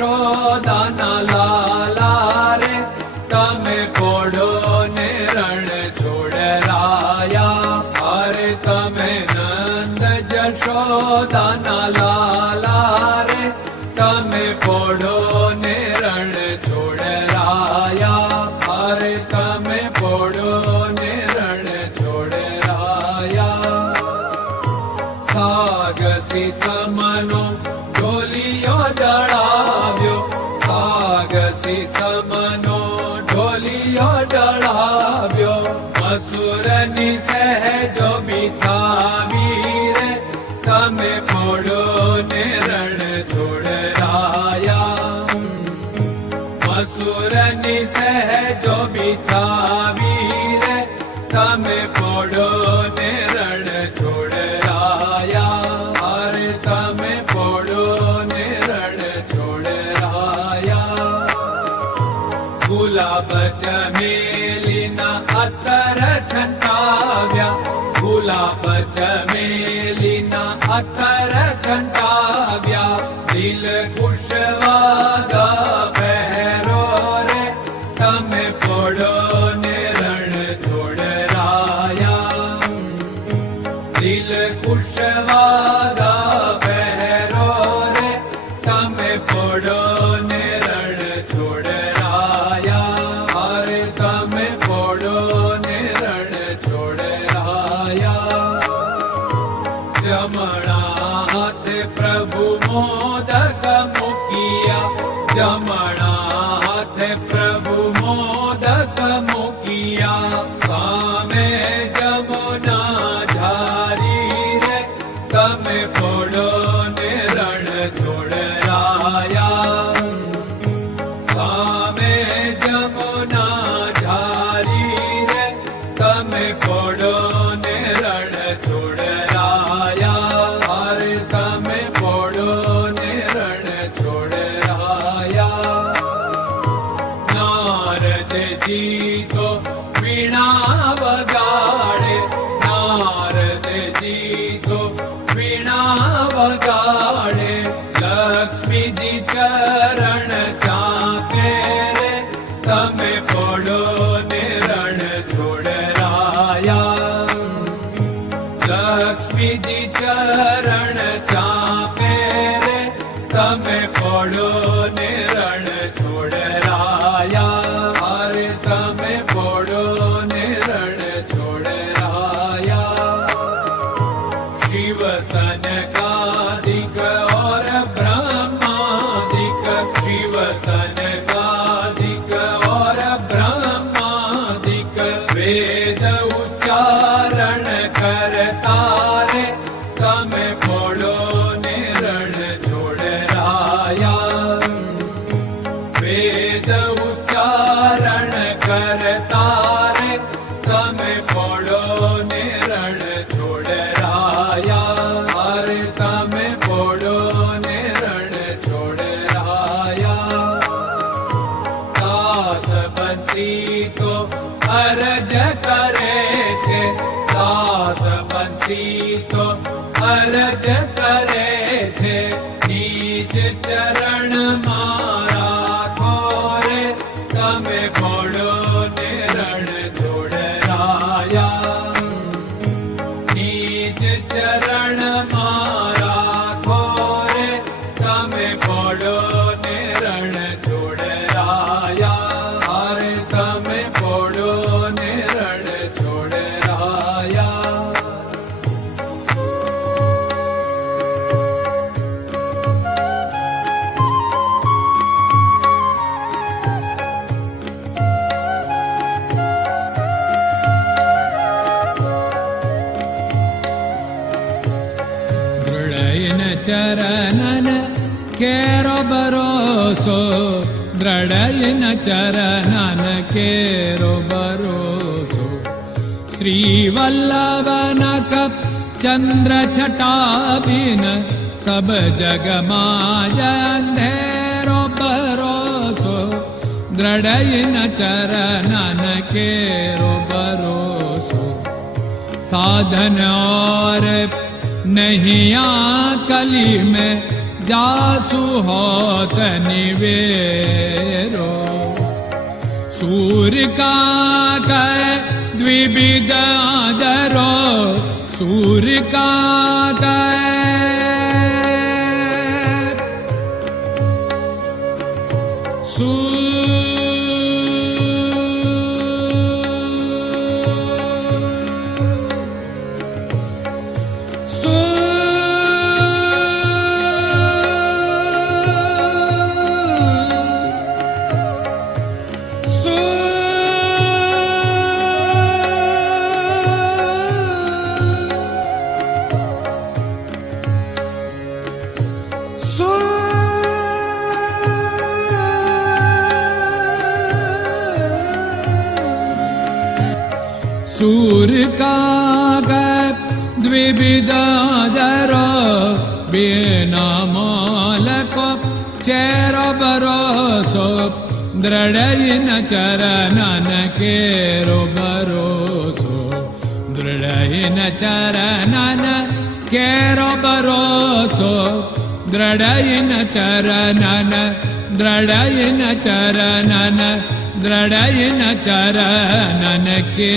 જશોદાના લાલા રે તમે પોડો ને રણ છોડરાયા. અરે તમે નંદ જશોદાના લાલા રે તમે પોડો ને રણ છોડરાયા. અરે તમે પોડો ને રણ છોડરાયા. સાગસી સમનો ઢોલિયો ડળાવ્યો. સાગસી સમનો ઢોલિયો ડળાવ્યો. મસૂરની સહેજો બિછાવી રે તમે પોડો ને રણ છોડરાયા. મસૂરની સહેજો બિછાવી રે તમે પોડો ને રણ છોડરાયા. અરે તમે પોડો ને રણ છોડરાયા. ગુલાબ ચમેલીના અત્તર છંટાવ્યા. ગુલાબ ચમેલીના અત્તર છંટાવ્યા. દિલ કુશવાદા પહેરો રે તમે પોડો ને રણ છોડરાયા. દિલ કુશવાદા પહેરો રે તમે પોડો ને રણ છોડરાયા. અરે તમે પોડો ને રણ છોડરાયા. જમણા હાથે પ્રભુ મોદક મૂકિયા. જમણા હાથે પ્રભુ મોદક મૂકિયા. સામે જમુના ઝારી રે તમે પોડો ને રણ છોડરાયા. સામે જમુના ઝારી રે તમે પોડો ને રણ છોડરાયા. અરે તમે પોડો ને રણ છોડરાયા. નારદજી તો વીણા વગાડે. નારદજી તો વીણા વગાડે. લક્ષ્મીજી ચરણ ચાકે રે તમે પોડો ને રણ છોડરાયા. લક્ષ્મીજી ચરણ ચાપે રે તમે પોડો ને રણ છોડરાયા. અરે તમે પોડો ને રણ છોડરાયા. શિવ સનકાદિક और ब्रह्मादिक. शिव सनकादिक और ब्रह्मादिक. वेद उच्चारण करता रे તમે પોડો ને રણ છોડરાયા. વેદ ઉચ્ચારણ કરતા રે તમે પોડો ને રણ છોડરાયા. અરે તમે પોડો ને રણ છોડરાયા. દાસ બંસી તો અરજ કરે છે. દાસ બંસી તો અરજ કરે છે. નીજ ચરણ મારા ખોરે તમે પોડો ને રણ છોડરાયા. નીજ ચરણ મારા ખોરે તમે પોડો ને રણ છોડરાયા. અરે તમે પોડો ને રણ છોડરાયા. ચરણન કેરો ભરોસો. દ્રઢયન ચરણન કેરો ભરોસો. શ્રી વલ્લભન કપ ચંદ્ર છટાબિન સબ જગમાં અંધેરો ભરોસો. દ્રઢયન ચરણન કેરો ભરોસો. साधन और नहीं कली में जासु होत निवेरो सूर्य का कह द्विविध आदरो सूर्य का सूर्य का द्विविधादर बिना मालको चेर भरोसो दृढ़ चरणन केरो भरोसो दृढ़ चरणन केरो भरोसो दृढ़ चरणन दृढ़ चरणन दृढ़ चरणन के